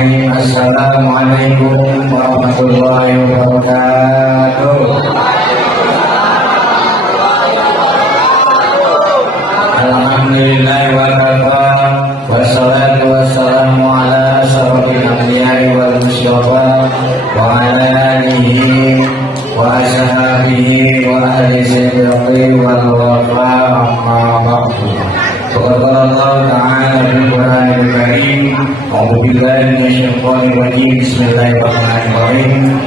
Bismillahirrahmanirrahim. Assalamualaikum warahmatullahi wabarakatuh. Alhamdulillah wa kafa, wassalatu wassalamu ala asyrafil anbiya'i wal mustafa wa ala alihi wa ashabihi wa ahli sidqi wal wafa, amma ba'du. Qala Allah ta'ala fil Qur'anil Karim, a'udzu billahi minasyaitonir rajim. Bismillahirrahmanirrahim.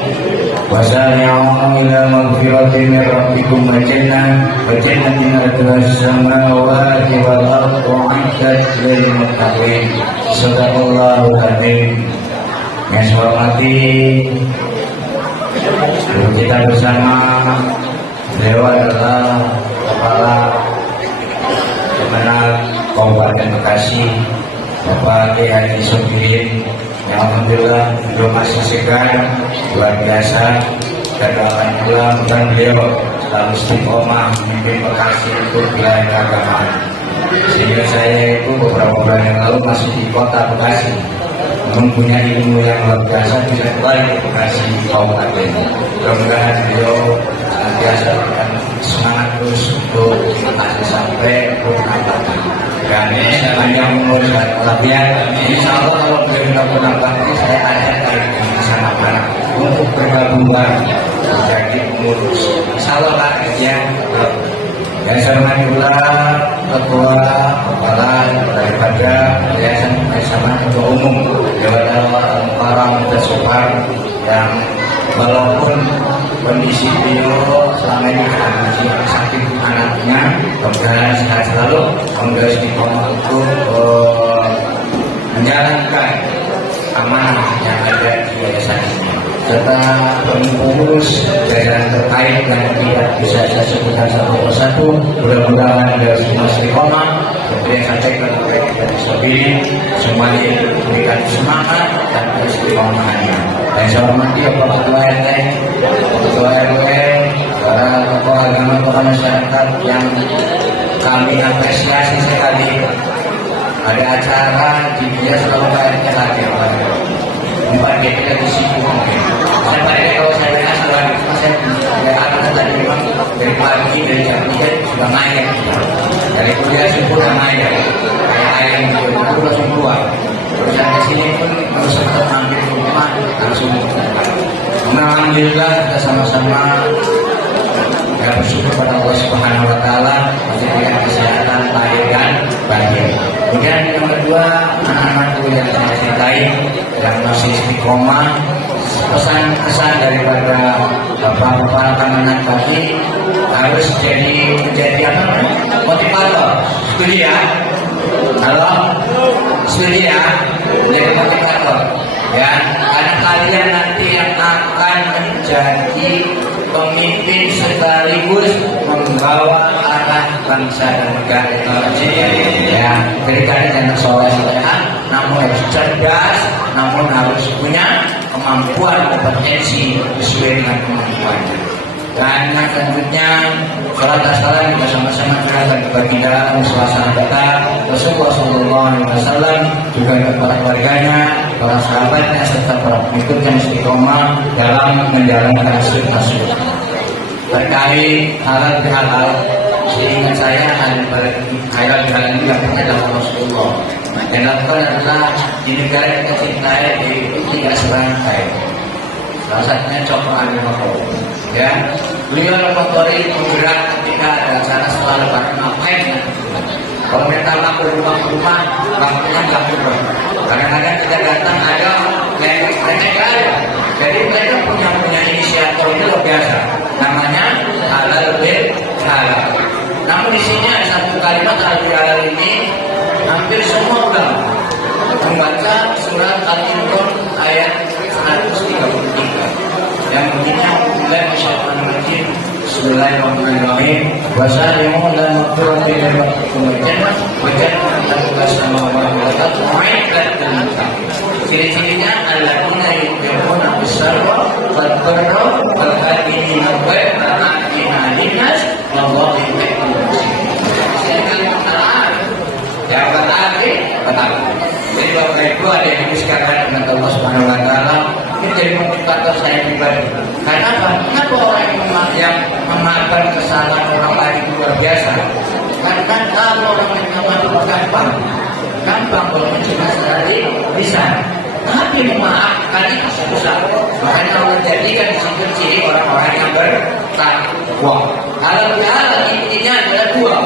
Wasari'u ila maghfiratin min rabbikum wa jannatin 'arduha as-samawati wal ardu 'iddat lil muttaqin. Shadaqallahul azim. Yang saya hormati kita bersama beliau adalah Kepala Kemenag Kabupaten Bekasi, Bapak Kiai Haji Sobirin, yang alhamdulillah beliau masih segar, luar biasa. Dan doakan pula mudah beliau selalu istiqomah memimpin Bekasi untuk wilayah keagamaan. Sehingga saya itu beberapa bulan yang lalu masih di kota Bekasi, mempunyai ilmu yang luar biasa, bisa kembali ke Bekasi Kabupaten. Mudah-mudahan beliau biasa dan semangat terus untuk masih sampai ke penambahan. Dan sepanjang umur dan kelahiran, insya Allah kalau beliau tidak penambahan, saya ajak dari sana barang untuk bergabung menjadi pengurus. Insya Allah lah ya. Yang saya hormati pula ketua kepala daripada Yayasan bersama ketua umum Dewan Para Mutasofar, yang walaupun kondisi beliau selama ini sakit anaknya, kemudian sehat selalu, kemudian istiqomah untuk menjalankan amanah yang ada di yayasan ini, serta pengurus jajaran terkait dan tidak bisa saya sebutkan satu persatu. Mudah-mudahan dari semua istiqomah seperti yang sampaikan oleh Haji Sobirin, semuanya memberikan semangat dan istiqomahannya. Dan saya hormati Bapak Ketua RT, Ketua RW, para tokoh agama, tokoh masyarakat yang kami apresiasi sekali. Ada acara di dia selalu Pak RT hadir. Empat dia tidak disibuk. Saya Pak RT kalau saya dengar selalu saya akan tadi memang dari pagi dari jam 3 sudah main. Dari kuliah subuh sudah main. Kayak ayam itu langsung keluar. Terus sampai sini pun harus sempat mampir ke rumah langsung. Alhamdulillah kita sama-sama bersyukur pada Allah Subhanahu Wa Taala masih diberikan kesehatan lahir dan batin. Kemudian yang kedua, anak-anakku yang saya cintai, yang masih istiqomah, pesan-pesan daripada Bapak Kepala Kemenag tadi harus menjadi apa? Motivator. Studi ya. Halo, studi ya. Menjadi motivator. Ya, karena kalian nanti yang akan menjadi pemimpin sekaligus membawa arah bangsa dan negara ini. Ya, jadi kalian jangan soleh namun harus cerdas, namun harus punya kemampuan, kompetensi sesuai dengan kemampuannya. Dan yang selanjutnya, salat dan salam kita sama-sama terhadap baginda suasana kita Rasulullah SAW, juga kepada keluarganya, para sahabatnya, serta para pengikutnya istiqomah dalam menjalankan sunnah-sunnah. Terkait halal bihalal, seingat saya halal bihalal ini dilakukan dalam Rasulullah. Yang dilakukan adalah di negara kita cintai yaitu 3 serangkai. Salah satunya Cokro Aminoto. Ya, beliau laboratori bergerak ketika ada acara setelah lebaran ngapain ya? Kalau mereka laku rumah, waktunya nggak kurang. Kadang-kadang kita datang ada mereka ada. Jadi mereka punya inisiator itu luar biasa. Namanya halal bil halal. Namun di sini ada satu kalimat halal bil halal ini hampir semua ulama membaca surat Al-Imran ayat 133 yang bunyinya Bismillahirrahmanirrahim. Wasari'u ila maghfiratin min rabbikum wa jannatin 'arduha as-samawati wal ardu 'iddat lil muttaqin. Ciri-cirinya alladzina yunfiquna bis-sarra wal dharra wal hadina wa a'tina lin-nas wallahu yuhibbul muhsinin. Yang berarti, jadi Bapak Ibu ada yang disekatkan dengan Allah Subhanahu wa Ta'ala ini jadi motivator saya pribadi. Karena apa? Kenapa orang yang memaafkan kesalahan orang lain itu luar biasa? Karena kalau orang yang memaafkan gampang kalau mencegah sekali bisa. Tapi memaafkan itu susah. Makanya Allah jadikan di situ ciri orang-orang yang bertakwa. Alhamdulillah intinya adalah dua.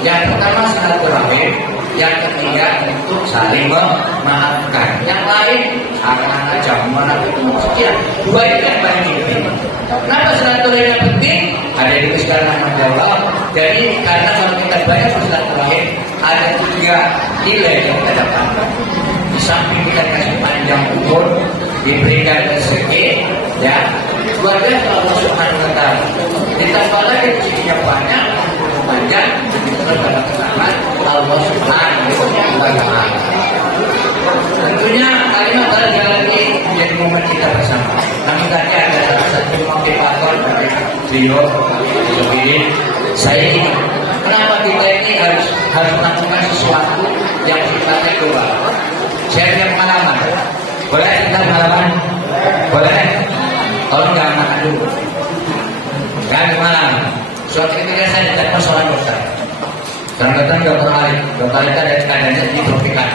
Yang pertama silaturahim, yang ketiga untuk saling memaafkan. Yang lain akan aja mana itu sekian. Dua itu yang paling penting. Kenapa silaturahim yang penting? Ada yang sekarang nama jawab. Jadi karena kalau kita banyak silaturahim, ada tiga nilai yang kita dapatkan. Di samping kita kasih panjang umur, diberikan rezeki, ya, keluarga Allah Subhanahu wa Ta'ala. Ditambah lagi rezekinya banyak, panjang, terus dapat selamat Allah Subhanahu wa Ta'ala. Tentunya kalimat jalan ini menjadi momen kita bersama. Namun tadi ada salah satu motivator dari beliau ini. Saya ingin, kenapa kita ini harus melakukan sesuatu yang sifatnya global? Saya punya pengalaman. Boleh kita pengalaman? Boleh? Tolong jangan makan dulu. Jangan pengalaman. Suatu ketika saya datang seorang dokter. Seorang dokter Ali ada keadaannya di tropikan.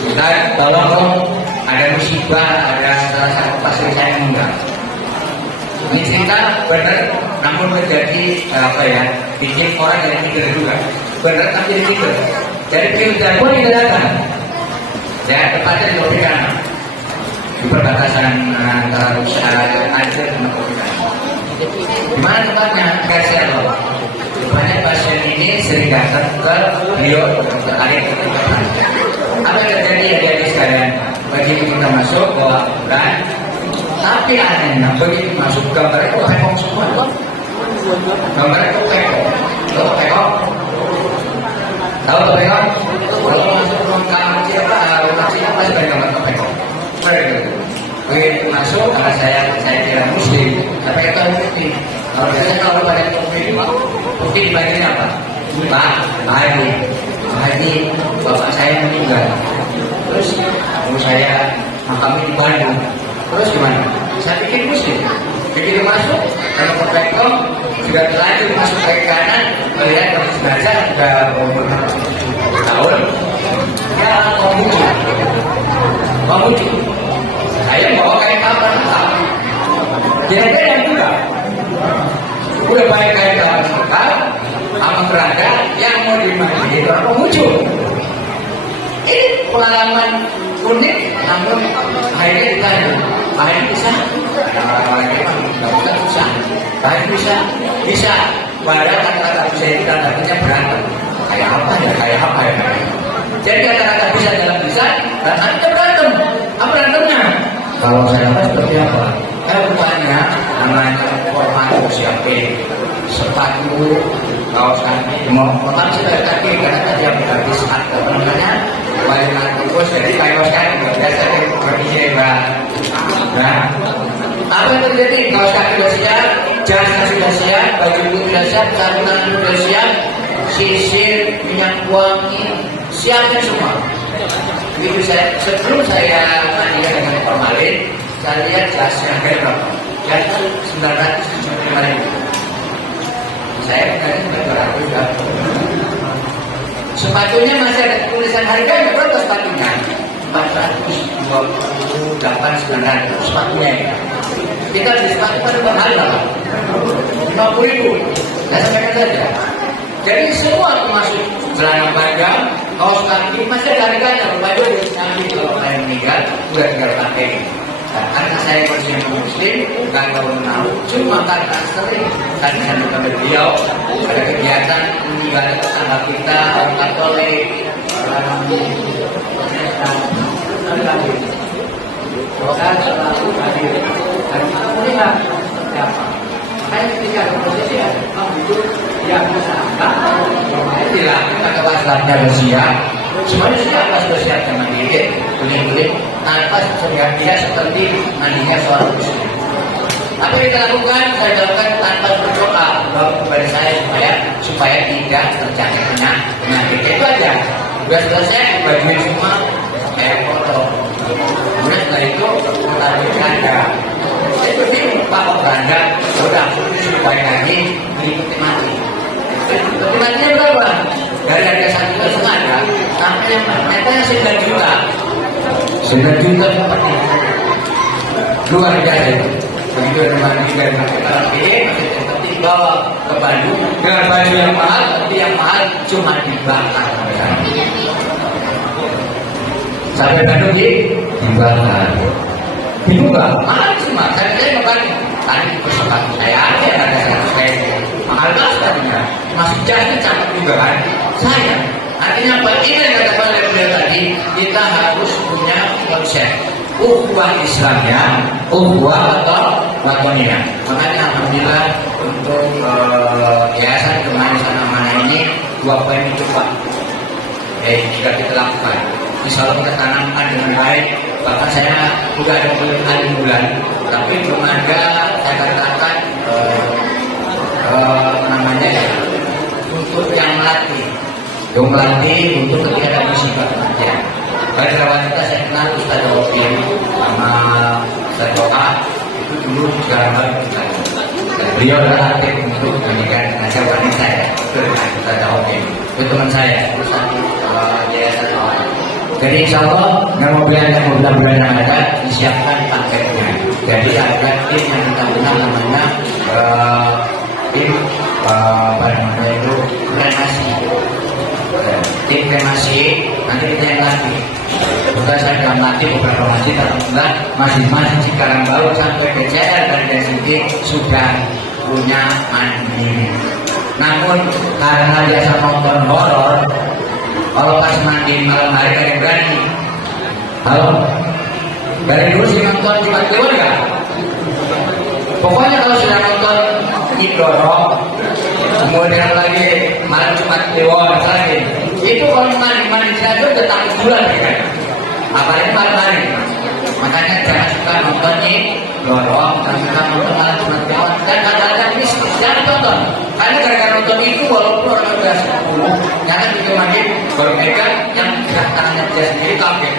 Kita tolong ada musibah, ada salah satu pasien saya meninggal. Ini cerita benar, namun menjadi bikin orang yang tidur juga. Benar tapi tidur. Jadi kita pun kita datang. Ya, tepatnya di tropikan. Di perbatasan antara Rusia dan Aceh dan Tropikan. Di mana tempatnya? Kasih Allah. Banyak pasien ini sering datang ke beliau dokter Ali. Apa yang terjadi ya sekalian? Begitu kita masuk bawa bulan, tapi anehnya begitu masuk gambar itu pekong semua. Gambar itu pekong. Tahu pekong? Tahu pekong? Kalau masuk ruang kamar siapa? Ruang siapa sebagai gambar pekong? Begitu masuk, karena saya kira muslim, tapi kita putih. Kalau biasanya kalau pada putih di bagian apa? Pak Haji, bapak saya meninggal. Terus saya makami di Bandung. Terus gimana? Saya pikir muslim. Begitu masuk, kalau ke pekong sudah terlanjur masuk ke kanan, melihat proses jenazah sudah umur tahun. Ya, Mamuju. Saya bawa kain kapan lengkap. Kira-kira yang juga. Udah baik kain kapan lengkap, sama berada yang mau dimandi itu orang Mamuju. Ini pengalaman unik, namun akhirnya ditanya, akhirnya bisa? Orang-orang memang nggak susah. Akhirnya bisa. Padahal kata-kata bisa itu tanda-tandanya berantem. Kayak apa ya? Jadi kata-kata bisa dalam bisa, dan anda berantem. Apa berantemnya? Kalau saya dapat seperti apa? Rupanya namanya format siapin sepatu, kaos kaki, mau sih dari kaki karena tadi yang habis apa namanya? Baju bungkus jadi kaos kaki nggak biasa berbeda mbak. Nah, apa yang terjadi? Kaos kaki sudah siap, jas sudah siap, baju sudah siap, sarung tangan sudah siap, sisir, minyak wangi, siapnya semua. Begitu sebelum saya mandikan dengan formalin, saya lihat jasnya berapa? Jasnya 975.000. Saya tadi 900. Sepatunya masih ada tulisan harga berapa sepatunya? 428.900 sepatunya. Kita di sepatu kan berharga 50.000. Saya sampaikan saja. Jadi semua termasuk celana panjang, kaos kaki masih ada harganya. Baju nanti kalau saya meninggal sudah tinggal pakai. Nah, karena saya masih muslim, bukan tahu menahu, cuma karena sering tadi saya dengan beliau ada kegiatan meninggal tetangga kita, orang Katolik, orang selalu hadir. Dan alhamdulillah siapa? Makanya ketika ada prosesi ya, itu yang bisa tidak kata wasatnya bersiap, semuanya sudah siap sama diri, kulit tanpa sehingga dia seperti mandinya seorang muslim. Apa yang kita lakukan? Saya lakukan tanpa berdoa kepada saya supaya tidak terjadi penyakit. Itu aja. Sudah selesai, bajunya semua saya foto. Kemudian setelah itu tadi Belanda. Itu Pak Belanda udah supaya lagi beli peti mati. Peti matinya berapa? Dari harga 1,5 juta sampai meternya 9 juta. 9 juta peti. Luar biasa itu. Begitu ada mandi dari masyarakat ini, masih bawa ke Bandung dengan baju yang mahal, tapi yang mahal cuma dibakar. Sampai Bandung dibakar. Dibuka, mahal semua. Saya makan tadi persoalan saya ada yang ada saya mahal banget tadinya. Masih jasnya cakep juga kan. Saya artinya apa? Ini yang kata beliau tadi, kita harus punya konsep ukhuwah Islamnya, ukhuwah atau watoniyah. Makanya alhamdulillah untuk yayasan kemarin sana mana ini 2 poin itu Pak. Jika kita lakukan, insya Allah kita tanamkan dengan baik. Bahkan saya juga ada bulan, tapi belum ada saya katakan namanya ya, untuk yang melatih untuk ketika ada musibah ya. Dari wanita saya kenal Ustaz Opin sama Ustaz Doa itu dulu sekarang baru kita. Dan beliau adalah aktif untuk menjadikan tenaga wanita ya. Itu Ustaz Opin. Itu teman saya Ustaz Yayasan Doa. Jadi insya Allah nama bulan yang ada disiapkan paketnya. Jadi ada tim yang kita kenal namanya tim apa namanya itu kremasi. Tim kremasi nanti kita yang lagi. Bukan saya sudah mati beberapa masjid, alhamdulillah masing-masing Cikarang Baru sampai ke CR dan DSD sudah punya mandiri. Namun karena biasa nonton horor, kalau pas mandi malam hari ada yang berani. Halo, dari dulu sih nonton Jumat Kliwon nggak? Pokoknya kalau sudah nonton Idoro, kemudian lagi malam Jumat Kliwon lagi, itu kalau mandi saja udah takut bulan kan? Apalagi malam hari. Makanya jangan suka nonton Idoro, jangan suka nonton malam Jumat Kliwon dan kadang-kadang bisnis jangan tonton. Karena gara-gara nonton itu walaupun orang udah 10, jangan bikin mandi baru pegang yang tangannya dia sendiri kaget.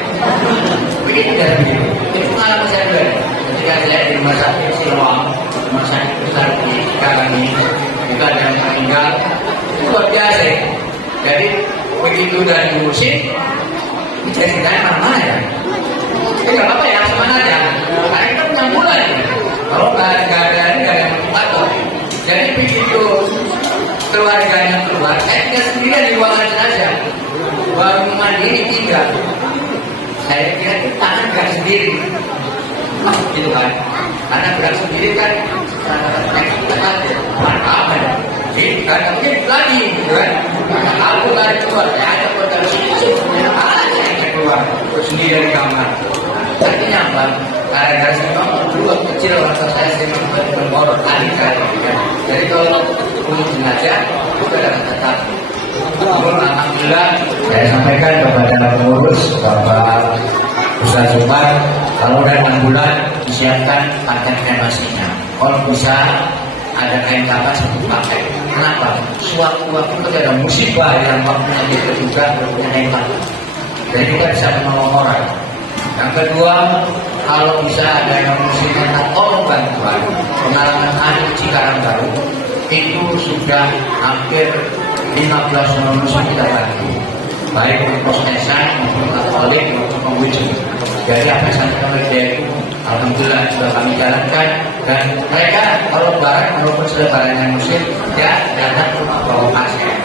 Begitu dan begitu. Itu pengalaman saya dulu. Ketika saya di rumah sakit Siloam, rumah sakit besar di Cikarang ini, juga ada yang meninggal. Itu luar biasa. Jadi begitu dari musik, jadi dari mana-mana ya. Ini nggak apa-apa ya, semana aja. Karena kita punya mulai. Kalau nggak ada yang motivator. Jadi begitu keluarganya keluar, saya tinggal sendirian di ruangan jenazah. Baru mandi ini 3. Saya kira tangan gerak sendiri, gitu kan? Karena gerak sendiri kan, apa ya? Jadi karena mungkin lagi, gitu kan? Karena aku lari keluar, saya ada pada sini, ada yang keluar, sendiri dari kamar. Artinya apa? Karena memang dulu kecil orang tua saya memang berborok kali-kali. Jadi kalau untuk jenazah itu adalah tetap. Namun alhamdulillah saya sampaikan kepada pengurus Bapak Ustaz Umar, kalau udah 6 bulan disiapkan paket kremasinya. Kalau bisa ada kain kapas untuk pakai. Kenapa? Sewaktu-waktu itu ada musibah yang waktunya kita juga punya hebat. Jadi kita bisa menolong orang. Yang kedua, kalau bisa ada yang muslimah atau bantuan, pengalaman ahli Cikarang Baru itu sudah hampir 15 orang muslim kita bantu, baik untuk prosesan maupun katolik maupun pengwujud. Jadi apa yang saya oleh dia itu alhamdulillah sudah kami jalankan, dan mereka kalau barang walaupun sudah barangnya muslim dia datang ke bawa pasien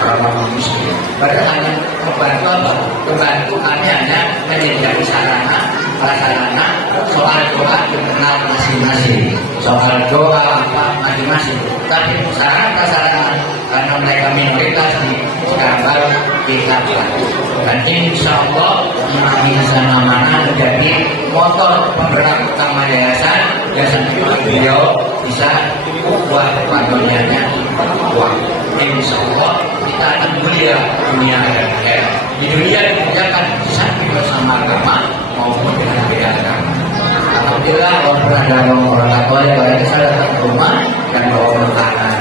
orang muslim. Padahal hanya membantu apa? Membantu kami hanya menyediakan sarana prasarana soal doa dikenal masing-masing, soal doa apa masing-masing. Tapi sarana prasarana karena mereka minoritas di Cikarang Baru kita bantu. Dan insya Allah Imam Sana Mana menjadi motor penggerak utama yayasan beliau bisa buat pandonianya uang. Insya Allah kita akan mulia dunia dan akhirat. Di dunia dikerjakan sampai bersama agama maupun dengan beda agama. Alhamdulillah walaupun ada orang Katolik banyak saya datang ke rumah dan bawa makanan.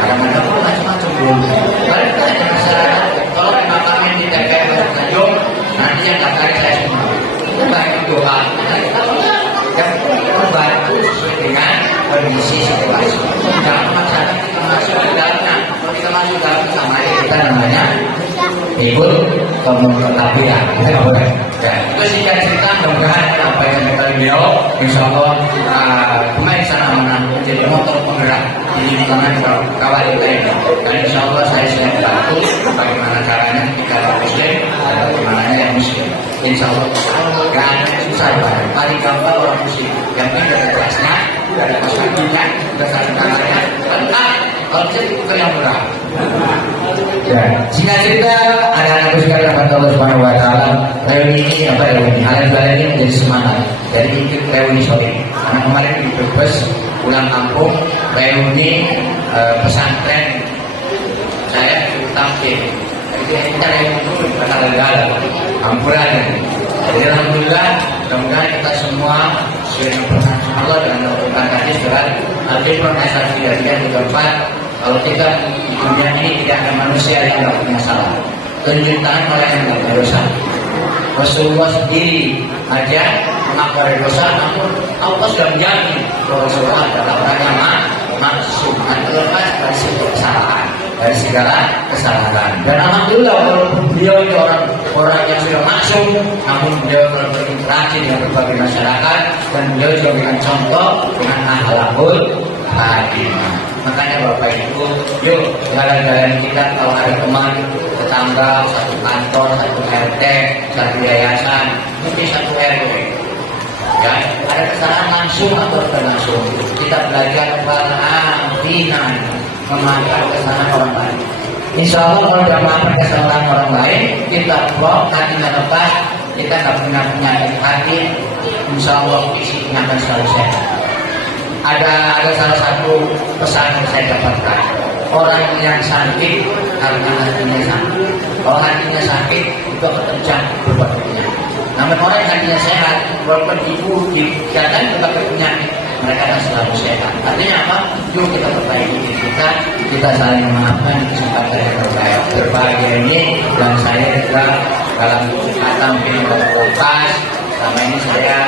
Kadang-kadang pun macam-macam dulu. Kalau kita hanya masyarakat, kalau memang kami tidak kayak Tanjung, nanti yang tak saya semua. Itu baik. doa. Kita yang membantu sesuai dengan kondisi situasi. Jangan memaksakan kita masuk ke dalamnya. Kalau kita masuk ke dalam sama aja kita namanya ikut kemukafiran. Kita nggak boleh. Ya, itu singkat cerita. Mudah-mudahan apa yang kita beliau, insya Allah kemarin sana menjadi motor penggerak di lingkungan kawan kita ini. Dan insya Allah saya siap bantu bagaimana caranya kita muslim dan bagaimana yang muslim. Insya Allah gak ada yang susah banget. Paling gampang orang muslim yang penting ada kelasnya, ada masakinya, ada saling tangannya, lengkap. Kalau bisa dibuka yang murah. Ya, singkat cerita anak-anakku sekalian kata Allah Subhanahu Wa Taala, reuni ini apa reuni? Hal-hal ini menjadi semangat. Jadi ikut reuni sore. Karena kemarin di Brebes pulang kampung reuni pesantren saya tampil. Jadi kita reuni dulu karena ada ampuran. Jadi alhamdulillah, mudah-mudahan kita semua sesuai dengan perkataan Allah dan Al-Quran hadis surat Al-Imran ayat 34. Kalau kita di dunia ini tidak ada manusia yang tidak punya salah. Tunjuk tangan orang yang tidak berdosa. Rasulullah sendiri aja mengaku ada dosa, namun Allah sudah menjamin bahwa Rasulullah adalah orang yang maksum, terlepas dari segala kesalahan, dari segala kesalahan. Dan alhamdulillah walaupun beliau ini orang yang sudah maksum, namun beliau kalau berinteraksi dengan berbagai masyarakat dan beliau juga memberikan contoh dengan akhlakul karimah. Makanya Bapak Ibu, yuk jalan-jalan kita kalau ada teman, tetangga, satu kantor, satu RT, satu yayasan, mungkin satu RW. Ya, ada kesalahan langsung atau tidak langsung. Kita belajar beramfinan, memaafkan kesalahan orang lain. Insya Allah kalau tidak memaafkan kesalahan orang lain, kita blok, hatinya lepas, kita nggak punya penyakit hati. Insya Allah isinya akan selalu sehat. Ada salah satu pesan yang saya dapatkan, orang yang sakit karena hatinya sakit. Kalau hatinya sakit itu akan terjadi berbagai penyakit. Namun orang yang hatinya sehat, walaupun ibu dijalan berbagai penyakit, mereka akan selalu sehat. Artinya apa? Yuk kita perbaiki diri kita saling memaafkan kesempatan yang berbagi ini. Dan saya juga dalam kesempatan film podcast selama ini saya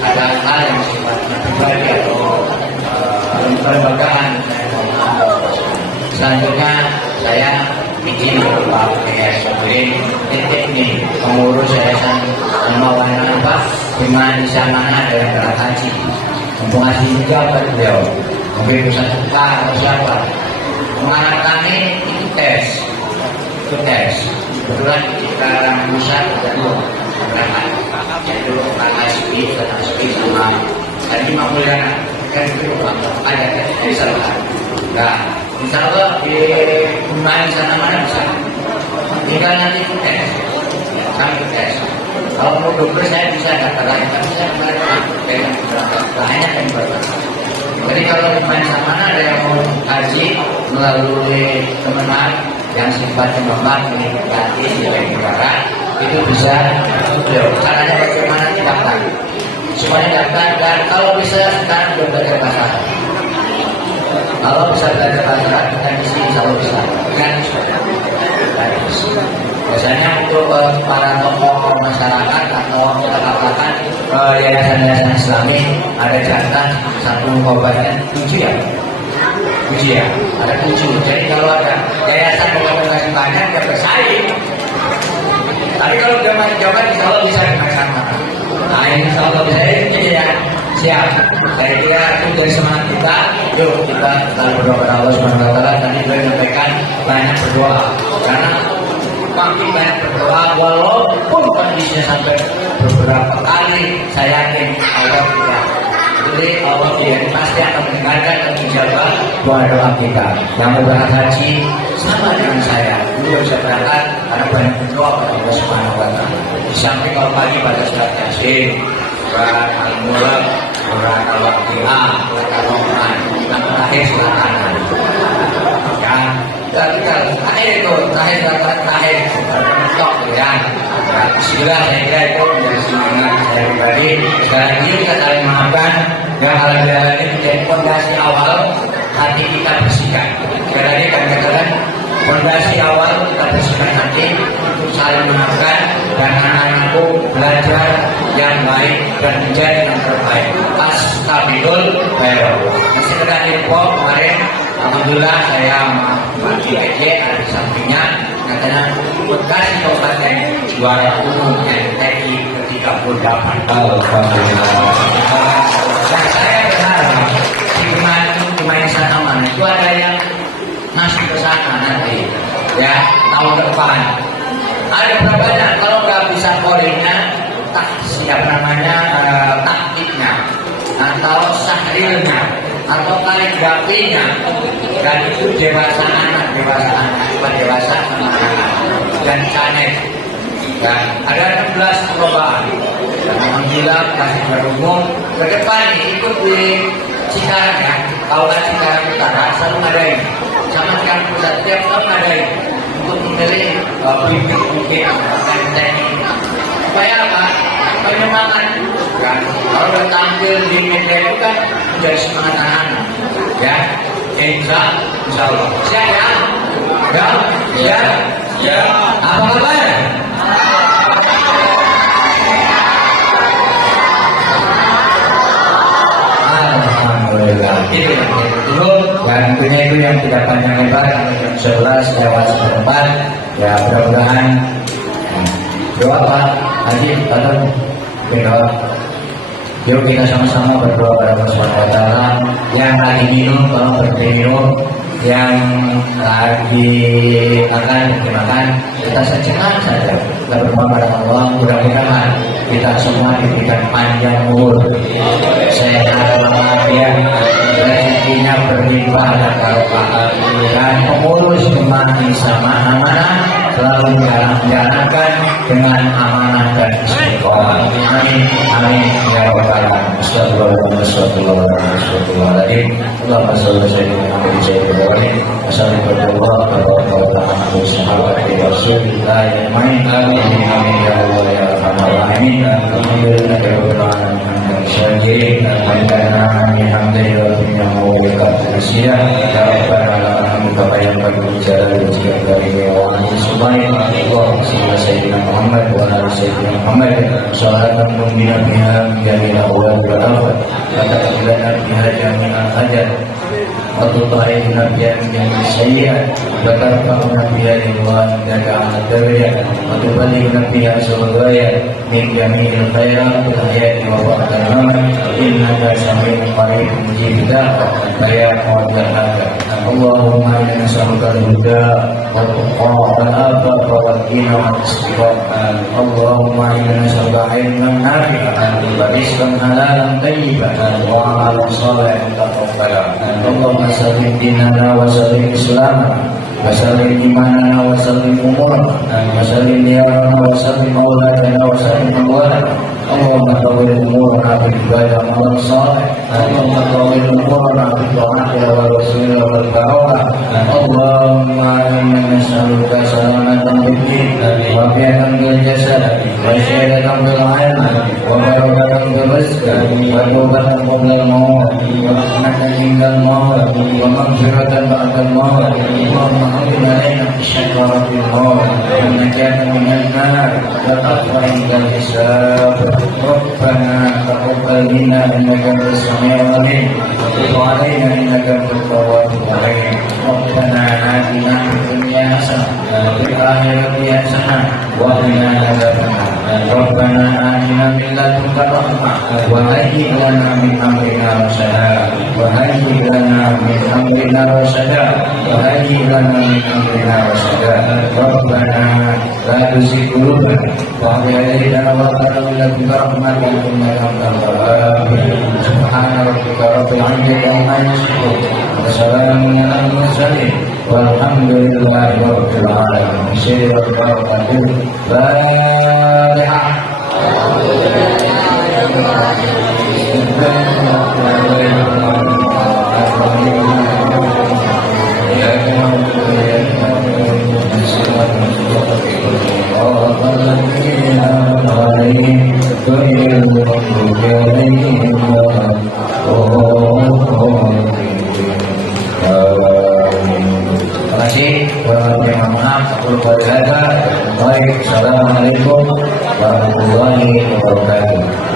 ada hal yang sifatnya pribadi atau kelembagaan. Selanjutnya saya izin Bapak PS Sobrin titik nih pengurus yayasan Maulana apa dengan di sana ada yang berangkat haji. Mumpung haji juga buat beliau, mungkin pusat suka atau siapa mengarahkan itu tes. Kebetulan kita pusat ada dua berangkat, yaitu Pak Asbi sama Haji Maulana kan itu ada dari sana. Nah, insya Allah di rumah di sana mana bisa. Tinggal nanti tes, kami tes. Kalau mau dokter saya bisa datang lagi, tapi saya kemarin dengan lainnya kan berbeda. Jadi kalau di mana ada yang mau haji melalui Kemenag yang sifatnya membantu gratis di negara, itu bisa beliau. Caranya bagaimana tidak tahu. Semuanya daftar dan kalau bisa sekarang sudah belajar bahasa. Kalau bisa belajar bahasa kita di sini selalu bisa. Gratis. Biasanya untuk para tokoh masyarakat atau kita katakan yayasan-yayasan Islami ada jatah satu kabupaten 7 ya. Ada 7. Jadi kalau ada yayasan yang banyak dia bersaing. Tapi kalau dia main jawaban insya Allah bisa dengan sama. Nah insya Allah bisa ini ya. Siap. Saya kira itu dari semangat kita. Yuk kita berdoa kepada Allah Subhanahu Wa Taala. Tadi beliau menyampaikan banyak berdoa. Karena makin banyak berdoa, walaupun kondisinya sampai beberapa kali, saya yakin Allah tidak. Jadi Allah pasti akan mendengarkan dan menjawab doa kita. Yang mau berangkat haji sama dengan saya. Beliau bisa berangkat karena banyak berdoa kepada Allah Subhanahu Wa Taala. Di samping kalau pagi pada surat Yasin, surat Al-Mulk, surat Al-Waqiah, surat Al-Rahman, yang terakhir surat An-Nahl. Ya, kita terakhir mentok ya. Bismillah saya kira itu menjadi semangat saya pribadi. Sekali lagi kita saling memaafkan dan hal-hal ini menjadi fondasi awal hati kita bersihkan. Sekali lagi kami katakan fondasi awal kita bersihkan hati untuk saling memaafkan dan anak-anakku belajar yang baik dan menjadi yang terbaik. Astagfirul khair. Sekedar info kemarin, alhamdulillah saya mati aja ada sampingnya katanya bekas kabupaten juara umum NTI ke-38. Alhamdulillah. Dan saya berharap di Maisa Aman itu ada yang masuk ke sana nanti, ya tahun depan. Ada berapa? Kalau nggak bisa callingnya, siapa namanya taktiknya, atau sahrilnya, atau kaligrafinya, dan itu dewasa anak, dewasa anak, dan canek. Ya, ada 16 perlombaan. Alhamdulillah kasih berumum ke depan ikut di Cikarang ya, Kaulah Cikarang Utara selalu ngadain, sama sekarang pusat tiap tahun ngadain untuk memilih pemimpin dan teknik. Supaya apa? Penyemangat kan? Kalau udah tampil di media itu kan menjadi semangat anak-anak, ya. Insya Allah. Siap ya? Ya? Ya. Apa kabar? Alhamdulillah. Itu yang dulu, dan tentunya itu yang tidak panjang lebar jam 11 lewat 4. Ya mudah-mudahan doa Pak Haji atau doa. Yuk kita sama-sama berdoa pada Allah Subhanahu wa taala. Yang lagi minum tolong berhenti minum, yang lagi makan kita sejenak saja. Kita berdoa pada Allah, mudah-mudahan kita semua diberikan panjang umur, sehat walafiat, rezekinya berlimpah dan barokah, dan pengurus kemana sama amanah selalu menjalankan dengan amanah dan istiqomah. Amin amin ya rabbal alamin. Astagfirullahaladzim. Allahumma shalli ala sayyidina Muhammad amin ya Allah ya arhamar rahimin. Alhamdulillahirabbil alamin. Syakir Alhamdulillah Alhamdulillah Alhamdulillah Tersia Ya Rabbana Alhamdulillah yang bagi bicara Ujian dari Wa Subhanahu Allah Sayyidina Muhammad Wa Sayyidina Muhammad Salatan Mumbina Biha Jamila Awal Wa Kata Ilana Biha Jamila Hajar وتطهرنا بها من السيئات وترفعنا بها الله عندك على الدرجة وتبلغنا بها سروريا من جميع الخيرات في الحياة وبعد الممات إنك سميع قريب مجيب دعوة فيا قوة هذا اللهم إنا نسألك الهدى والتقى والعفاف والغنى والاستقامة اللهم إنا نسألك علما نافعا ورزقا حلالا طيبا وعملا صالحا متقبلا اللهم سلم ديننا وسلم إسلامنا وسلم إيماننا وسلم أمورنا وسلم ديارنا وسلم أولادنا وسلم أموالنا اللهم طول أمورنا بالعبادة والعمل الصالح اللهم طول أمورنا بالطاعة والرسول والكرامة اللهم إنا نسألك سلامة بالدين وعافية بالجسد وزيادة بالعلم وبركة بالرزق وتوبة قبل الموت ورحمة عند الموت ومغفرة بعد الموت اللهم حبب علينا في الشجرة الموت والنجاة من النار والعفو عند الحساب ربنا تقبل منا انك انت السميع العليم وتب علينا انك انت التواب الرحيم ربنا آتنا في الدنيا حسنة وفي الآخرة حسنة وقنا عذاب النار ربنا آتنا من لدنك رحمة وهيئ لنا من أمرنا رشدا وهيئ لنا من أمرنا رشدا وهيئ لنا من أمرنا رشدا ربنا لا تزغ قلوبنا بعد إذ هديتنا وهب لنا من لدنك رحمة إنك أنت الوهاب سبحان ربك رب العزة عما يصفون وسلام على المرسلين والحمد لله رب العالمين. Syekh Al-Fatihah. Terima kasih. Maaf. wabarakatuh. Baik, assalamualaikum warahmatullahi wabarakatuh.